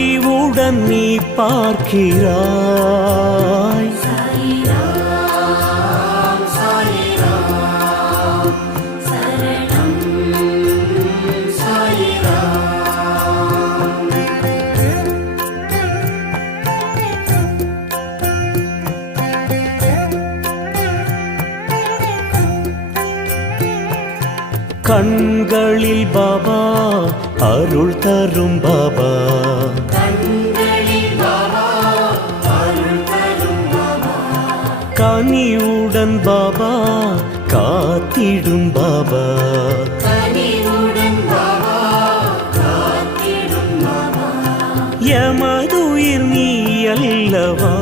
அறிவுடன் நீ பார்க்கிறாய். கண்களில் பாபா அருள் தரும் பாபா, கனிவுடன் பாபா காத்திடும் பாபா. எமதுயிர் நீ அல்லவா,